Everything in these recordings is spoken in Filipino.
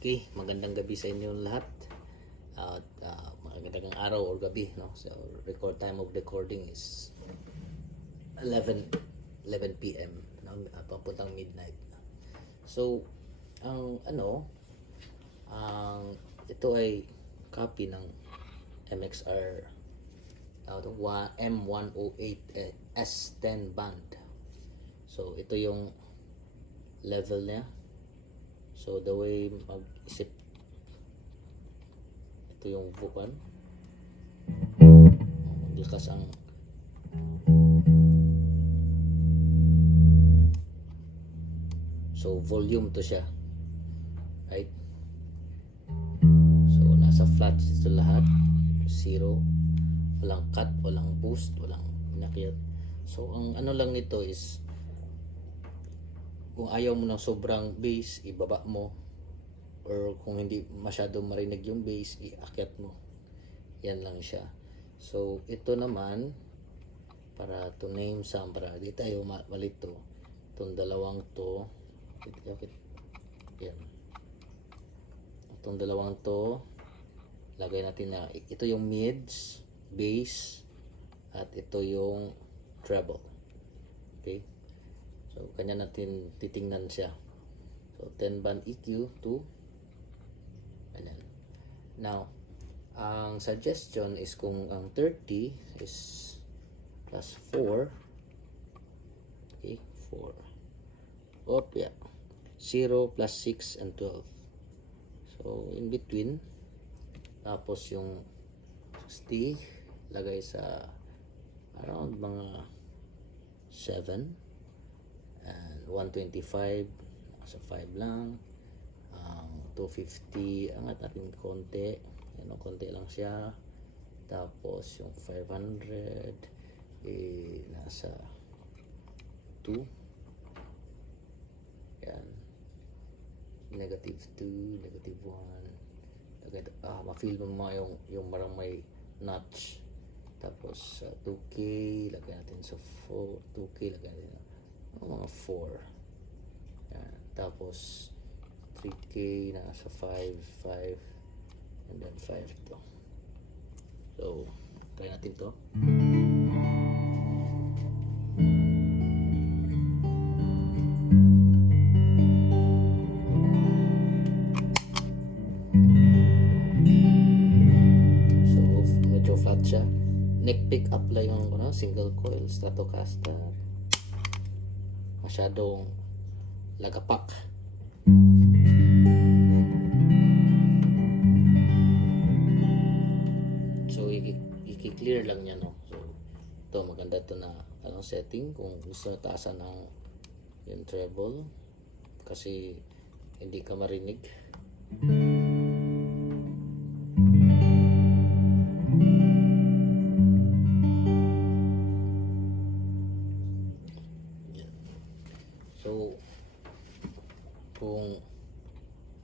Okay, magandang gabi sa inyo lahat. At magandang araw or gabi, no? So, record time of recording is 11 p.m. No? Papuntang midnight. So, ang ito ay copy ng MXR M108 S10 band. So, ito yung level niya. So the way mag-isip, ito yung vocal, lakas ang so volume to siya, right? So nasa flat ito lahat, zero, walang cut, walang boost, walang inakyat. So ang ano lang nito is, kung ayaw mo ng sobrang bass, ibaba mo, or kung hindi masyadong marinig yung bass, iakyat mo. Yan lang siya. So ito naman, para to name some, para di tayo malito, itong dalawang to, yan, itong dalawang to, lagay natin na ito yung mids, bass, at ito yung treble. Okay, so kanya natin titingnan siya. So 10 band EQ to ayan. Now ang suggestion is kung ang 30 is plus 4, okay, 4, op, yeah, 0 plus 6 and 12, so in between. Tapos yung 60 lagay sa around mga 7, and 125 nasa 5 lang. 250 angat natin konti, ano, konti lang siya. Tapos yung 500 nasa 2, yan, negative 2, negative 1. Ma-feel mo yung marang may notch. Tapos 2K lagay natin sa 4, 2K lagay natin mga 4. Yan. Tapos 3K nasa 5, and then 5 to. So try natin to. So medyo flat siya. Neck pick up lang yung single coil Stratocaster, masyadong lagapak. So i-clear lang niya, no. So ito maganda to na setting kung gusto na taasan ng yung treble, kasi hindi ka marinig. So kung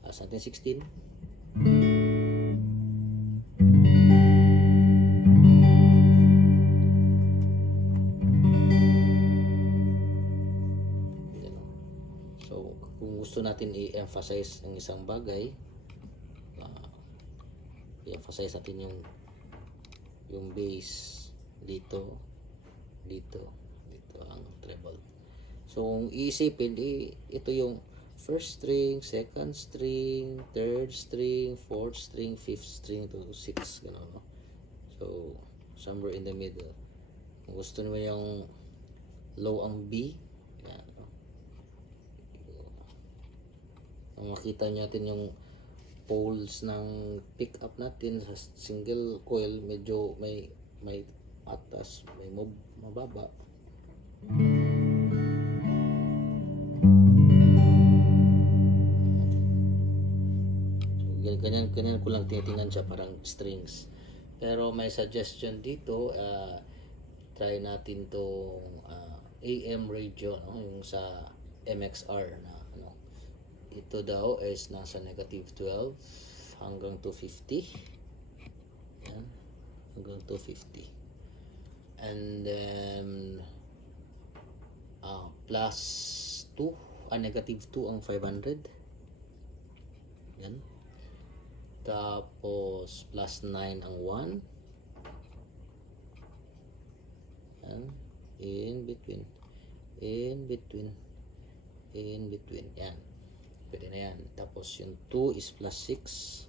sa atin 16, so kung gusto natin i-emphasize ang isang bagay, i-emphasize natin yung bass dito ang treble. So kung iisipin, ito yung first string, second string, third string, fourth string, fifth string to 6, gano'n, no? So somewhere in the middle. Kung gusto nyo yung low ang B, yan, no? Kung makita natin yung poles ng pick up natin sa single coil, medyo may atas, may mababa. Ganyan ko lang tinitingnan siya, parang strings. Pero may suggestion dito, try natin tong AM radio, no? Yung sa MXR na ito daw is nasa negative 12 hanggang 250. Yan, hanggang 250. And then plus 2, negative 2 ang 500. Yan. Tapos plus 9 ang 1. Yan. In between. Yan. Pwede na yan. Tapos yung 2 is plus 6.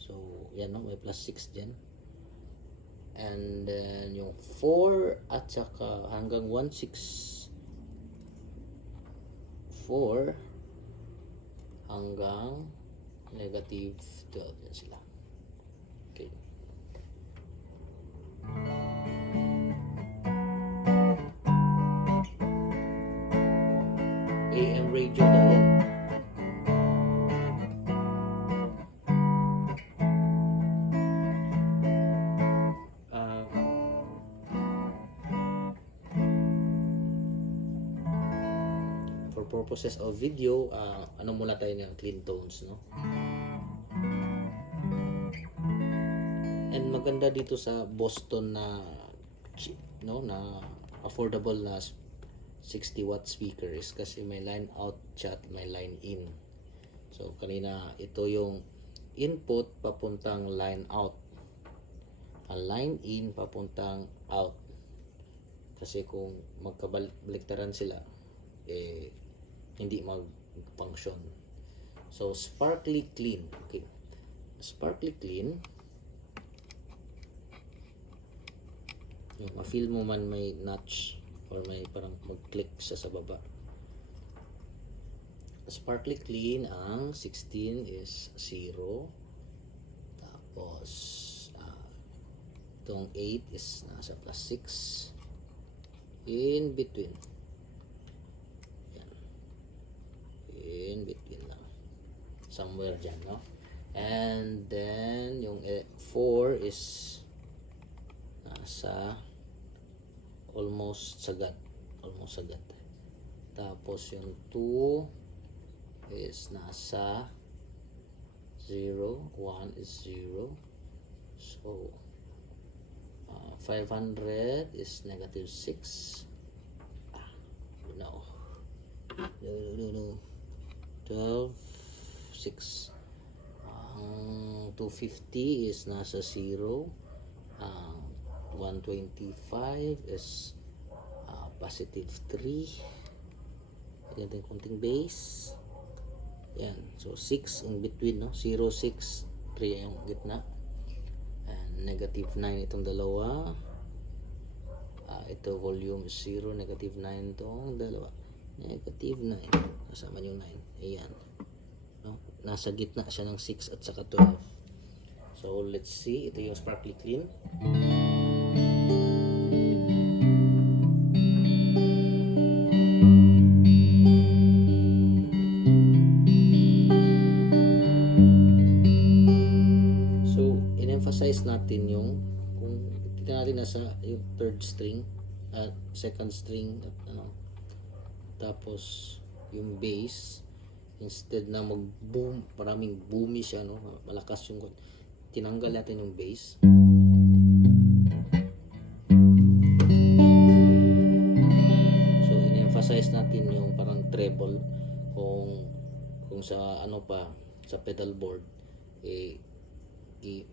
So, yan, no? May plus 6 dyan. And then yung 4 at saka hanggang 1, 6. 4 hanggang negative 12. Yan sila. Okay. AM radio daw yan. For purposes of video, ano muna tayo ng clean tones, no? And maganda dito sa Boston na no, na affordable na 60 watt speaker is kasi may line out chat, may line in. So kanina ito yung input papuntang line out, ang line in papuntang out. Kasi kung magkabaliktaran sila, hindi mag-function. So sparkly clean. Okay. Sparkly clean. Yung ma-feel mo man may notch or may parang mag-click siya sa baba. Sparkly clean, ang 16 is 0. Tapos itong 8 is nasa plus 6. In between. In between lang, somewhere dyan, no? And then yung 4 is nasa almost sagad. Tapos yung 2 is nasa 0, 1 is 0. So 500 is negative 6. No. 12, 6. 250 is nasa 0. 125 is positive 3. Yan din konting base. Yan. So 6 in between, no? 0, 6, 3 yung gitna. And negative 9 itong dalawa. Ito volume is 0, negative 9 itong dalawa. Negative 9. Kasama yung 9. Ayan. No? Nasa gitna siya ng 6 at saka 12. So, let's see. Ito yung sparkly clean. So, in-emphasize natin yung kung tignan natin nasa yung third string at second string at tapos yung bass, instead na mag-boom, maraming boomy siya, no? Malakas yung tinanggal natin yung bass. So in-emphasize natin yung parang treble kung sa sa pedal board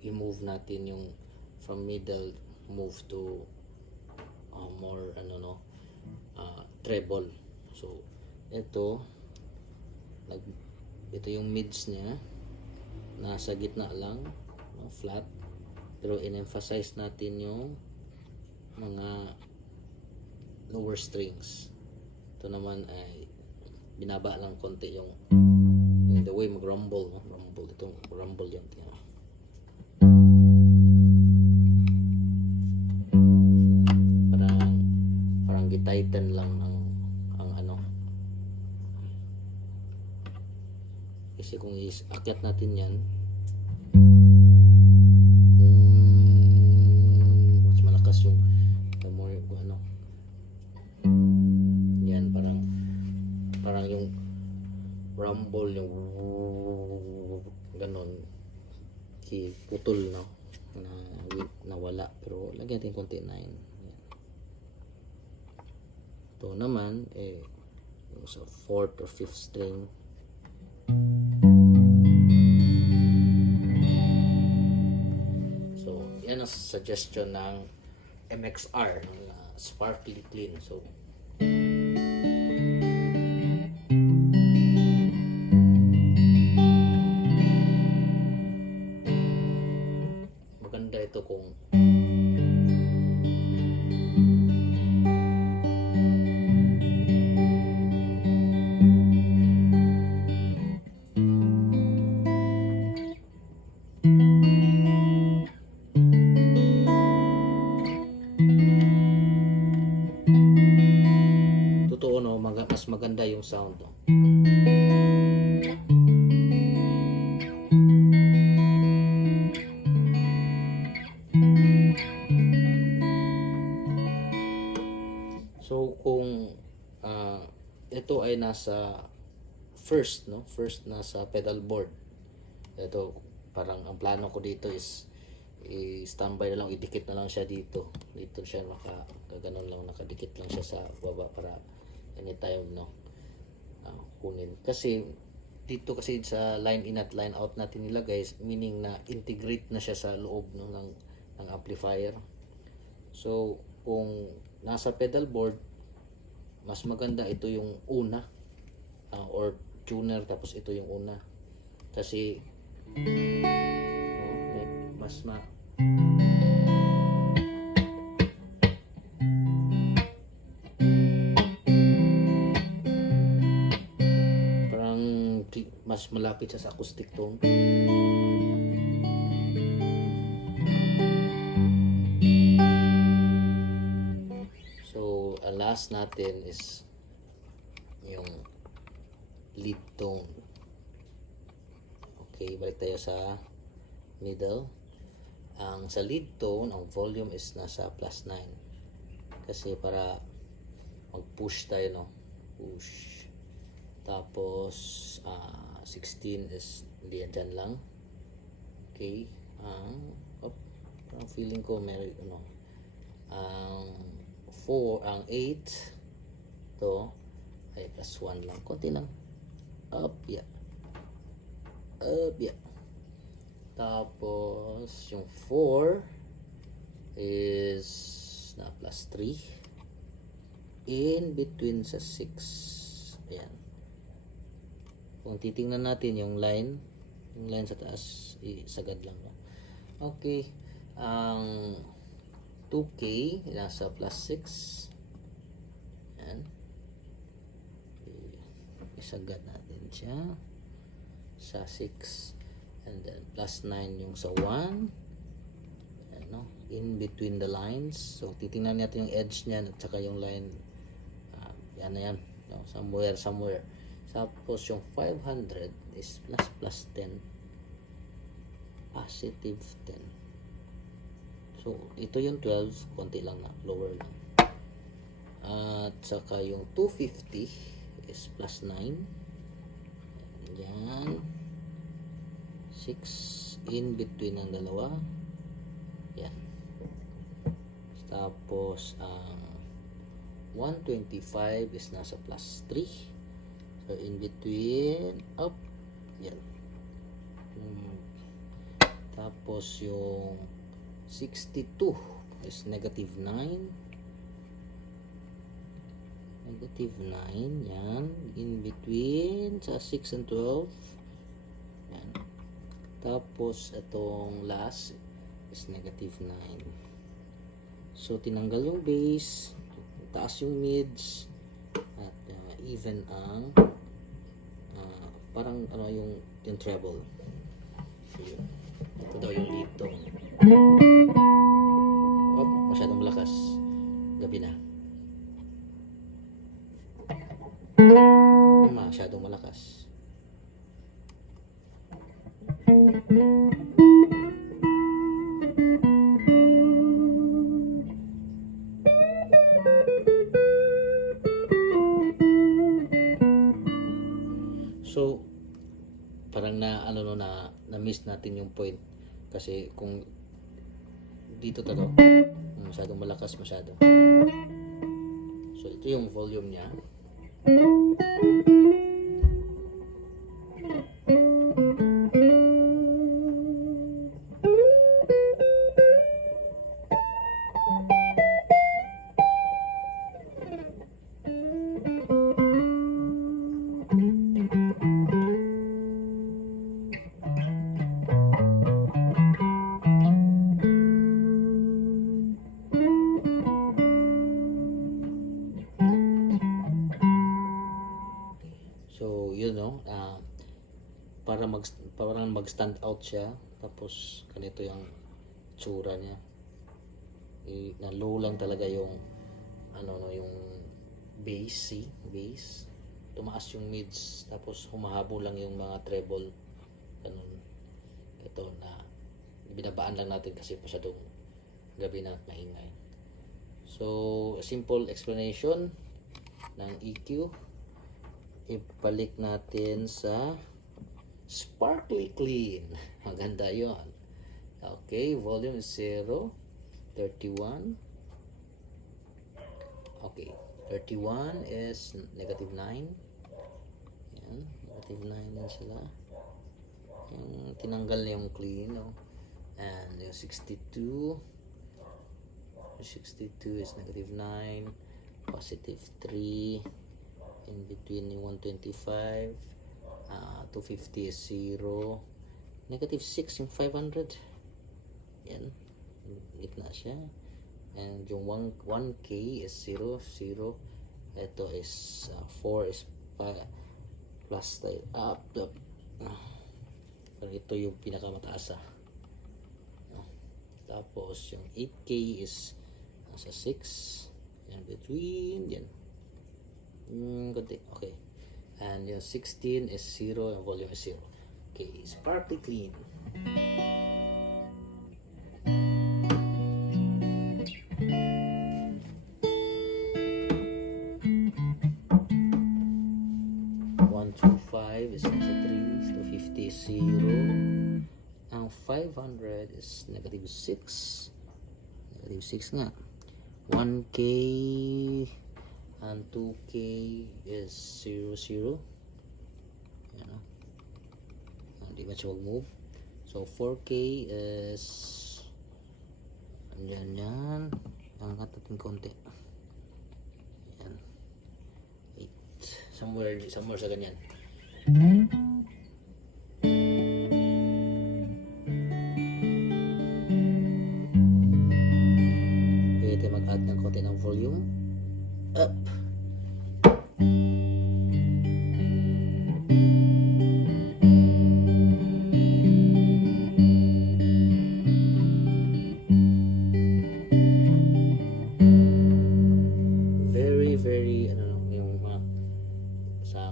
i-move natin yung from middle move to more treble. So ito yung mids niya nasa gitna lang, no, flat, pero in-emphasize natin yung mga lower strings. Ito naman ay binaba lang konti yung the way mag-rumble, no? Rumble, itong rumble yan, tingnan. Parang gitighten lang ang kasi kung is-akyat natin yan, mas malakas yung more yan, parang yung rumble, yung ganon, putol, no, na wala, pero lagyan natin konti 9. Yan. Ito naman yung sa 4th or 5th string, suggestion ng MXR ng Sparkly Clean. So maganda ito kung totoo, no, mas maganda yung sound, no? So kung ito ay nasa first, no, first nasa pedal board, ito parang ang plano ko dito is i-standby na lang, idikit na lang siya dito siya gaganon lang, nakadikit lang siya sa baba para anytime, no, kunin. Kasi dito kasi sa line in at line out natin nilagay, meaning na integrate na siya sa loob, no, ng amplifier. So kung nasa pedal board, mas maganda ito yung una, or tuner, tapos ito yung una kasi mas parang mas malapit siya sa acoustic tone. So last natin is yung lead tone. Okay, balik tayo sa middle. Ang sa lead tone, ang volume is nasa +9 kasi para mag-push tayo, no, push. Tapos 16 is hindi dyan lang. Okay, ang feeling ko may ang 8 to ay +1 lang, konti lang, up, yeah. Tapos yung 4 is na +3 in between sa 6. Ayan, kung titingnan natin yung line sa taas, isagad lang, no? Okay, ang 2K nasa +6. Ayan, isagad natin siya sa 6, and then +9 yung sa 1, no, in between the lines. So titingnan natin yung edge niyan at saka yung line, yan na yan, no, somewhere. Tapos yung 500 is +10, positive 10. So ito yung 12, konti lang na, lower lang. At saka yung 250 is +9. Yan, 6 in between ng dalawa. Yan. Tapos ang 125 is nasa +3. So in between, up. Yan. Tapos yung 62 is -9. -9, yan, in between sa 6 and 12. Yan. Tapos itong last is -9. So tinanggal yung bass, taas yung mids, at even ang parang yung treble. So yun, ito daw yung lead tone. Masyadong malakas, gabi na. Masyadong malakas. So parang na-miss natin yung point kasi kung dito masyadong malakas masyado. So ito yung volume niya. So, para parang mag-stand out siya. Tapos, ganito yung tsura niya. Na low lang talaga yung, yung bass, bass. Tumaas yung mids, tapos humahabo lang yung mga treble. Ganun. Ito na, binabaan lang natin kasi masyadong gabi na at maingay. So, simple explanation ng EQ. Ibalik natin sa sparkly clean. Maganda yon. Okay, volume is 0. 31. Okay, 31 is negative 9. Yan, negative 9 yan sila. Yung tinanggal na yung clean, no? And yung 62 is negative 9, positive 3, in between yung 125, 250 is 0, negative 6 yung 500, yan, gitna siya. And yung 1K is 0, 0. Ito is 4 is plus up. Pero ito yung pinakamataas. Tapos yung 8K is nasa 6. Yan between. Yan. Okay. And yung 16 is 0 and volume is 0. Okay. Sparkly clean. Is nasa 3, 250 is 0. Ang 500 is negative 6. Negative 6 nga. 1K and 2K is 0, 0. Yan o. Hindi ba siya mag-move? So 4K is andyan yan. Angat natin konti. Yan. 8. Somewhere sa ganyan. Pwede mag-add ng konti ng volume. Up. Very, very, yung mga sa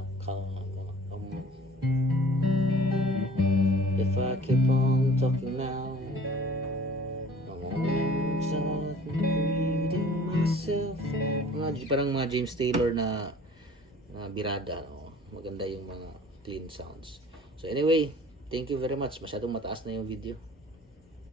if I keep on talking now, I won't stop reading myself. Parang mga James Taylor na birada. Maganda yung mga clean sounds. So anyway, thank you very much. Masyadong mataas na yung video.